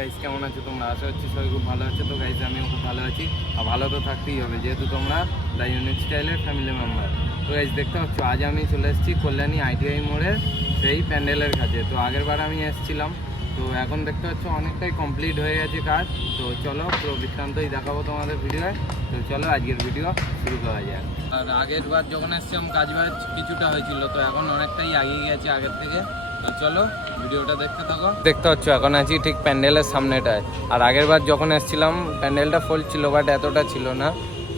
Guys কেমন আছো তোমরা? আশা করছি সবাই খুব ভালো আছো। তো গাইস আমিও খুব ভালো আছি, আর ভালো তো থাকতেই হবে যেহেতু তোমরা দ্য ইউনিক স্টাইলের ফ্যামিলি মেম্বার। তো গাইস দেখতে পাচ্ছ আজ আমি চলে এসেছি কল্যাণী আইটিআই মোড়ের সেই প্যান্ডেলের কাছে। তো আগের বার আমি এসেছিলাম, তো এখন দেখতে পাচ্ছ অনেকটাই কমপ্লিট হয়ে গেছে কাজ। তো চলো পুরো বৃত্তান্তই দেখাবো তোমাদের ভিডিওয়। তো চলো আজকের ভিডিও শুরু করা যায়। আর আগের বার যখন এসেছিলাম কাজ বাজ কিছুটা হয়েছিল, তো এখন অনেকটাই এগিয়ে গেছে আগের থেকে। তো চলো ভিডিওটা দেখতে থাকো। দেখতে পাচ্ছ এখন আছি ঠিক প্যান্ডেলের সামনেটায়। আর আগের বার যখন এসেছিলাম প্যান্ডেলটা ফুল ছিল, বাট এতটা ছিল না,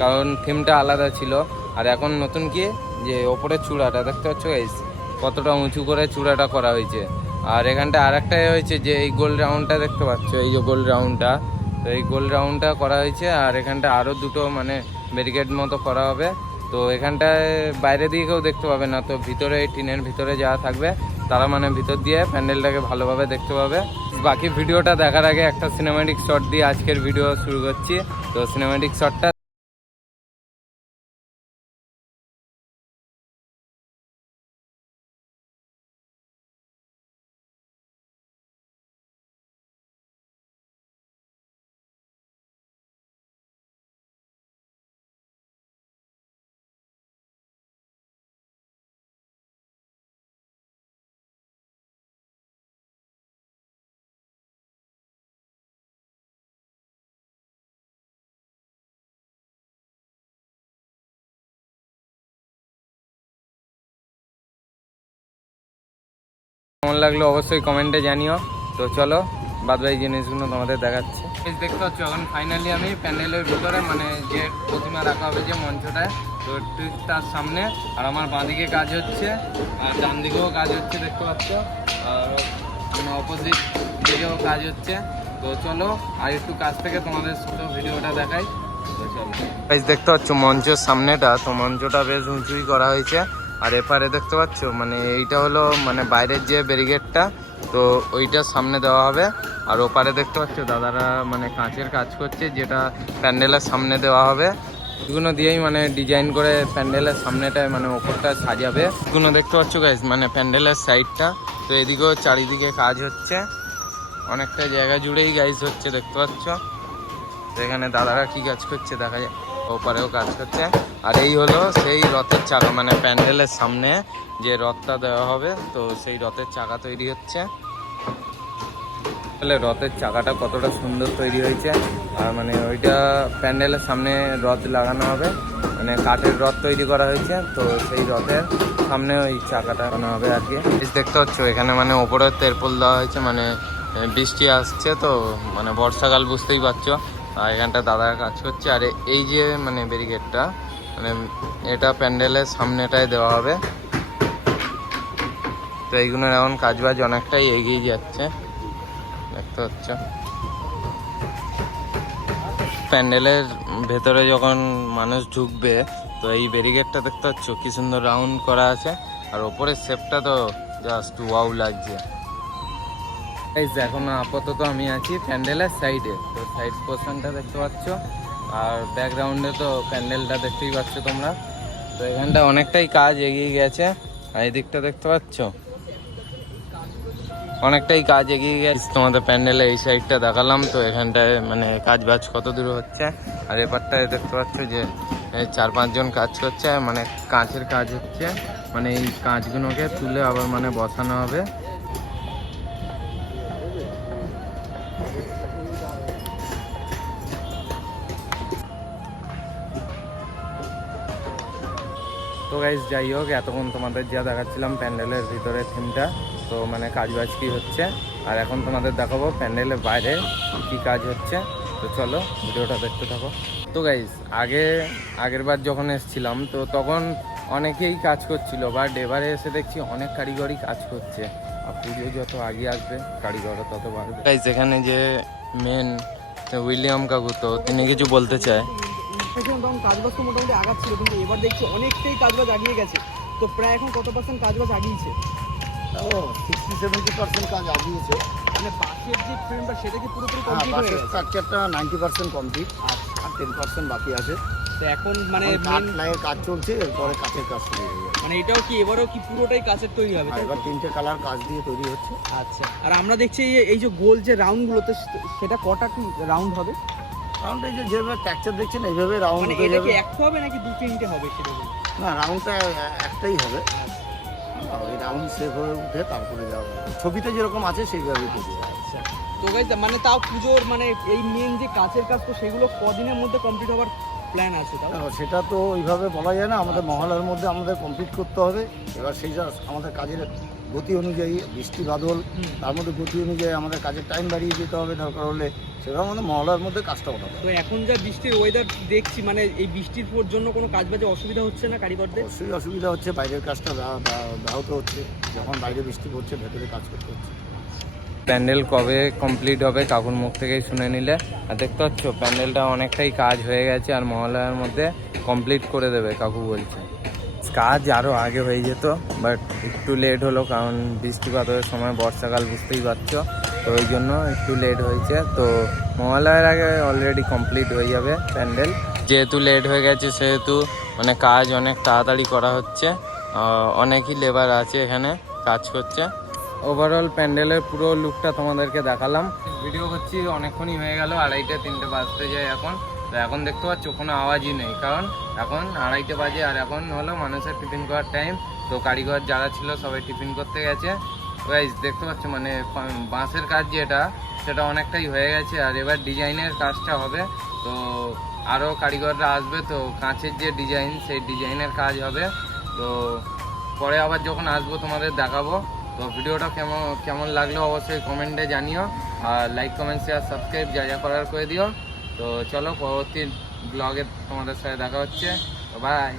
কারণ থিমটা আলাদা ছিল। আর এখন নতুন কি যে ওপরের চূড়াটা দেখতে পাচ্ছ গাইস, কতটা উঁচু করে চূড়াটা করা হয়েছে। আর এখানটা আর একটা হয়েছে যে এই গোল রাউন্ডটা দেখতে পাচ্ছ, এই যে গোল রাউন্ডটা, তো এই গোল রাউন্ডটা করা হয়েছে। আর এখানটা আরও দুটো মানে ব্যারিকেড মতো করা হবে। তো এখানটায় বাইরে দিয়ে কেউ দেখতে পাবে না, তো ভিতরে এই টিনের ভিতরে যারা থাকবে তারা মানে ভিতর দিয়ে প্যান্ডেলটাকে ভালোভাবে দেখতে পাবে। বাকি ভিডিওটা দেখার আগে একটা সিনেম্যাটিক শট দিয়ে আজকের ভিডিও শুরু করছি। তো সিনেম্যাটিক শটটা কেমন লাগলো অবশ্যই কমেন্টে জানিও। তো চলো বাদবাকি জিনিসগুলো তোমাদের দেখাচ্ছি। দেখতে পাচ্ছ এখন ফাইনালি আমি প্যান্ডেলের ভিতরে মানে যে প্রতিমা রাখা হবে যে মঞ্চটায়, তো ঠিক তার সামনে। আর আমার বাঁদিকে কাজ হচ্ছে আর ডান দিকেও কাজ হচ্ছে দেখতে পাচ্ছ, আর অপোজিট দিকেও কাজ হচ্ছে। তো চলো আর একটু কাছ থেকে তোমাদের সাথে ভিডিওটা দেখাই। তো চলো দেখতে পাচ্ছ মঞ্চের সামনেটা, তো মঞ্চটা বেশ উঁচুই করা হয়েছে। আর এপারে দেখতে পাচ্ছ মানে এইটা হলো মানে বাইরের যে ব্যারিকেডটা, তো ওইটার সামনে দেওয়া হবে। আর ওপারে দেখতে পাচ্ছ দাদারা মানে কাঁচের কাজ করছে, যেটা প্যান্ডেলের সামনে দেওয়া হবে। এগুলো দিয়েই মানে ডিজাইন করে প্যান্ডেলের সামনেটায় মানে ওপরটা সাজাবে। এগুলো দেখতে পাচ্ছ গাইস মানে প্যান্ডেলের সাইডটা। তো এদিকেও চারিদিকে কাজ হচ্ছে, অনেকটা জায়গা জুড়েই গাইস হচ্ছে দেখতে পাচ্ছ। তো এখানে দাদারা কি কাজ করছে দেখা যায়, ওপারেও কাজ করছে। আর এই হলো সেই রথের চাকা, মানে প্যান্ডেলের সামনে যে রথটা দেওয়া হবে, তো সেই রথের চাকা তৈরি হচ্ছে। তাহলে রথের চাকাটা কতটা সুন্দর তৈরি হয়েছে। আর মানে ওইটা প্যান্ডেলের সামনে রথ লাগানো হবে, মানে কাঠের রথ তৈরি করা হয়েছে। তো সেই রথের সামনে ওই চাকাটা বানানো হবে আর কি। দেখতে পাচ্ছ এখানে মানে ওপরে তেরপল দেওয়া হয়েছে, মানে বৃষ্টি আসছে তো মানে বর্ষাকাল বুঝতেই পারছো। আর এখানটা দাদা কাজ করছে। আর এই যে মানে ব্যারিকেডটা মানে এটা প্যান্ডেলের সামনেটায় দেওয়া হবে। তো এইগুলোর এখন কাজবাজ অনেকটাই এগিয়ে যাচ্ছে দেখতে পাচ্ছ। প্যান্ডেলের ভেতরে যখন মানুষ ঢুকবে, তো এই ব্যারিকেডটা দেখতে পাচ্ছ কি সুন্দর রাউন্ড করা আছে। আর ওপরের শেপটা তো জাস্ট ওয়াও লাগছে। এখন আপাতত আমি আছি প্যান্ডেলের সাইডে, তো সাইড পোর্শনটা দেখতে পাচ্ছ। আর ব্যাকগ্রাউন্ডে তো প্যান্ডেলটা দেখতেই পাচ্ছ তোমরা। তো এখানটা অনেকটাই কাজ এগিয়ে গেছে। আর এই দিকটা দেখতে পাচ্ছ অনেকটাই কাজ এগিয়ে গেছে। তোমাদের প্যান্ডেলে এই সাইডটা দেখালাম, তো এখানটায় মানে কাজ বাজ কত দূর হচ্ছে। আর এপারটায় দেখতে পাচ্ছ যে 4-5 জন কাজ করছে, মানে কাঁচের কাজ হচ্ছে, মানে এই কাঁচগুলোকে তুলে আবার মানে বসানো হবে। তো গাইস যাই হোক, এতক্ষণ তোমাদের যা দেখাচ্ছিলাম প্যান্ডেলের ভিতরে থিমটা, তো মানে কাজবাজ কি হচ্ছে। আর এখন তোমাদের দেখাবো প্যান্ডেলের বাইরে কি কাজ হচ্ছে। তো চলো ভিডিওটা দেখতে থাকো। তো গাইস আগের বার যখন এসেছিলাম, তো তখন অনেকেই কাজ করছিল, বাট এবারে এসে দেখছি অনেক কারিগরি কাজ করছে। আর পুজো যত আগে আসবে কারিগর তত বাড়বে। গাইস এখানে যে মেন উইলিয়াম কাকু, তো তিনি কিছু বলতে চায়। তখন কাজবাজ তো মোটামুটি আগাচ্ছিল, কিন্তু এবার দেখছি অনেকটাই কাজবাজ আগিয়ে গেছে। তো প্রায় এখন কত পার্সেন্ট কাজবাজ আগিয়েছে? 60-70% কাজ আগিয়েছে। মানে পাশের যে ফ্রেমটা সেটা কি পুরোপুরি হ্যাঁ, কমপ্লিট হয়ে পাশের গেছে? স্ট্রাকচারটা 90% কমপ্লিট, আর 10% বাকি আছে। তো এখন মানে কাঠ লাগে কাজ চলছে, এরপরে কাঠের কাজ শুরু হয়ে যাবে। মানে এটাও কি এবারেও কি পুরোটাই কাচের তৈরি হবে? আর এবার 3টে কালার কাজ দিয়ে তৈরি হচ্ছে। আচ্ছা, আর আমরা দেখছি এই যে গোল যে রাউন্ডগুলোতে সেটা কটা কি রাউন্ড হবে? রাউন্ডটা এই যে যেভাবে টেক্সচার দেখছেন এইভাবে রাউন্ড মানে হয়ে এটা কি যাবে। একটা হবে নাকি 2-3টে হবে সেটা বলুন? না, রাউন্ডটা একটাই হবে। ওই রাউন্ড শেপ হয়ে উঠে তারপরে যাওয়া হবে। ছবিতে যেরকম আছে সেইভাবেই তৈরি হবে। আচ্ছা, তো গাইস মানে তাও পুজোর মানে এই মেন যে কাচের কাজ, তো সেগুলো কদিনের মধ্যে কমপ্লিট হওয়ার প্ল্যান আছে তাও? দেখো, সেটা তো ওইভাবে বলা যায় না, আমাদের মহলার মধ্যে আমাদের কমপ্লিট করতে হবে। এবার সেইটা আমাদের কাজের গতি অনুযায়ী, বৃষ্টি বাদল, তার মধ্যে গতি অনুযায়ী আমাদের কাজের টাইম বাড়িয়ে দিতে হবে দরকার হলে। সেভাবে আমাদের মহলার মধ্যে কাজটা ওঠাতে হবে। তো এখন যা বৃষ্টির ওয়েদার দেখছি, মানে এই বৃষ্টির জন্য কোনো কাজ বাজে অসুবিধা হচ্ছে না কারিগরদের? অবশ্যই অসুবিধা হচ্ছে, বাইরের কাজটা ব্যাহত হচ্ছে। যখন বাইরে বৃষ্টি পড়ছে, ভেতরে কাজ করতে হচ্ছে। প্যান্ডেল কবে কমপ্লিট হবে কাকুর মুখ থেকেই শুনে নিলে। আর দেখতে পাচ্ছ প্যান্ডেলটা অনেকটাই কাজ হয়ে গেছে, আর মহলার মধ্যে কমপ্লিট করে দেবে কাকু বলছে। কাজ আরও আগে হয়ে যেত, বাট একটু লেট হলো, কারণ বৃষ্টিপাতের সময় বর্ষাকাল বুঝতেই পারছো, তো ওই জন্য একটু লেট হয়েছে। তো মহালয়ার আগে অলরেডি কমপ্লিট হয়ে যাবে প্যান্ডেল। যেহেতু লেট হয়ে গেছে সেহেতু মানে কাজ অনেক তাড়াতাড়ি করা হচ্ছে, অনেকই লেবার আছে এখানে কাজ করছে। ওভারঅল প্যান্ডেলের পুরো লুকটা তোমাদেরকে দেখালাম। ভিডিও করছি অনেকক্ষণই হয়ে গেল, 2:30-3টে বাজতে যায় এখন। তো এখন দেখতে পাচ্ছ কোনো আওয়াজই নেই, কারণ এখন 2:30 বাজে, আর এখন হলো মানুষের টিফিন করার টাইম। তো কারিগর যারা ছিল সবাই টিফিন করতে গেছে। গাইস দেখতে পাচ্ছ মানে বাঁশের কাজ যেটা, সেটা অনেকটাই হয়ে গেছে, আর এবার ডিজাইনের কাজটা হবে। তো আরও কারিগররা আসবে, তো কাঁচের যে ডিজাইন, সেই ডিজাইনের কাজ হবে। তো পরে আবার যখন আসবো তোমাদের দেখাবো। তো ভিডিওটা কেমন লাগলো অবশ্যই কমেন্টে জানিও, আর লাইক, কমেন্ট, শেয়ার, সাবস্ক্রাইব যা যা করার করে দিও। তো চলো পরবর্তী ব্লগে তোমাদের সাথে দেখা হচ্ছে। বাই।